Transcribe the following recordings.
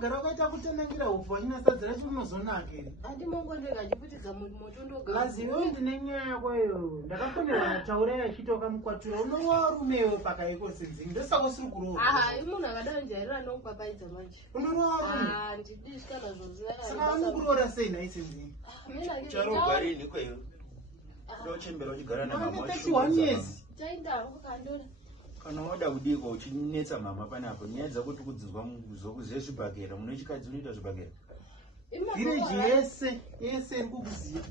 unogara wakaita kutenangira upfu achina sadza racho unozonaka ere andimongondega ndiputidza moto ndoga vazivo ndine nyaya yako iyoyo ndakafonera taura yachitoka mukwatura unowarumewo pakaiko senzingi ndosaka usiri kuroa munhu akadaro njairira nomupapaidza manje unoroarume ndidishikana zvoziva saka anokuroora sei nhai senzingi charogarini ikweyo ndochembera uchigara namamaayears chaindaro kandora kana wada kudika uchinetsa mama panapo nyaya dzakuti kudzidzwa zokuziva zvibhakera muno chikadzi unoita zvibhakera vhireji yese iri kukuziva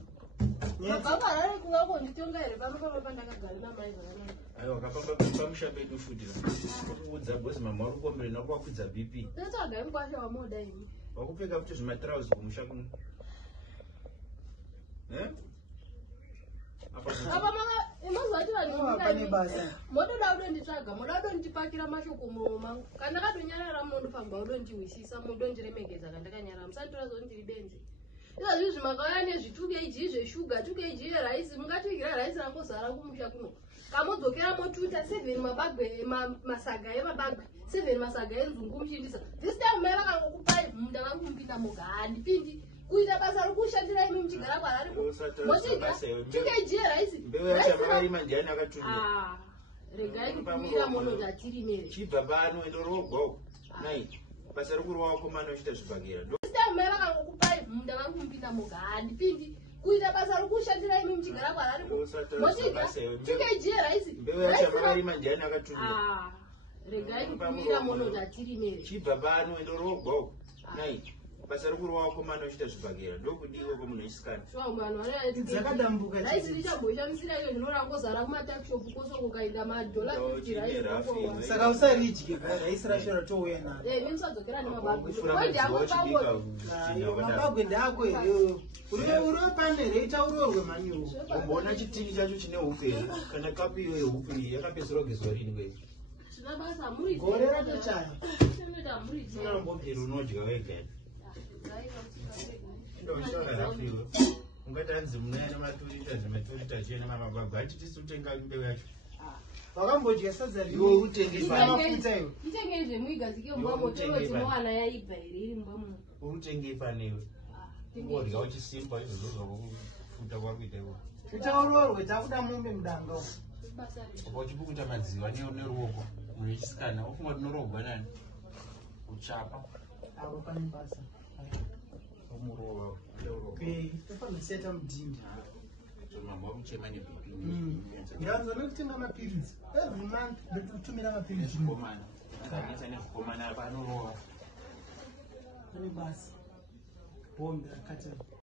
mababa rari kungakonditonga here pamapapa pandakagara namai zvakanaka aiwa kapamba pamusha pedu futi kuudza bhosi mama uri kuombere nakuwakwidza bp totsvaga mukwasha wamoda ini wakupfeka kuti zvimatrauzi kumusha kuno apa imazvati vanhu motoda kudonditsvaga moda kudondipakira mashoko muromo mangu kana ndakatonyarara munondofamba kudondiwisisa mudondiremekedza kandakanyarara musanditora zvo ndiri benzi izvazvizvi makauya nezvi2 kg zveshuga 2 kg yeraisi mungativigira raisi rangozara kumusha kuno kamodzokera motuta 7 mabagwe masaga emabagwe 7 masaga enzungu muchindisa this time mai vakangokupai munda vangumpinda moga handipindi kuita basa rokushandira imi muchigara kwarari mochiga 2 kg yeraisi regai kupimira mono zvatiri mere chibva pano endorogwao nai basa rikuru wakomana uchita zvibhakera mai vakangokupai munda vangumpinda moga handipindi kuita basa rokushandira imi muchigara kwarari mochiga 2 kg yeraisi regai kupimira mono zvatiri mere chibva pano endorogwao nai basa rikuru wakomana uchita zvibhakera ndokudiwa kwemunhu wechisikana dzakadambuka raisi richamboishamisira iyo ndinorangozara kumatakishopu kosoko ukaita madhola 50 saka usaridye raisi racho ratouya naro nimusadzokera nemabagwe mabagwe ndako here uriwe pane reita urorwe manyowo umboona chitini chacho chine upe kana kapi iyo yeupe yakapedzera kugezwa rini kwei tinabasa gore ratochaya unambobvira unodya wega ndoshorarafiwe ungati hanzi munaena maturita zvimaturita chiena mamabagwe hati tisi utenga mbeu yacho wakambodya sadza iwe mafuta iwe itenge zvemuigadzike mumba motoro tinowana yaibva here iri mumba muno urutengei panewe ungodya uchisimba izvozvo zvakufuta kwari kuita iwo utaurorwe takuda mombe mudanga apa uchibukuta madziva neruoko munhu wechisikana ufunga kuti norogwa nani uchapa apo pane basa umurova tofanoseta mudhindi mama wakuchema nebhipi ndianza nekutenga mapiritsi every month ndikutumira mapiritsi nezvikomana akanetsa nezvikomana apa anorova pane basa bombe rakati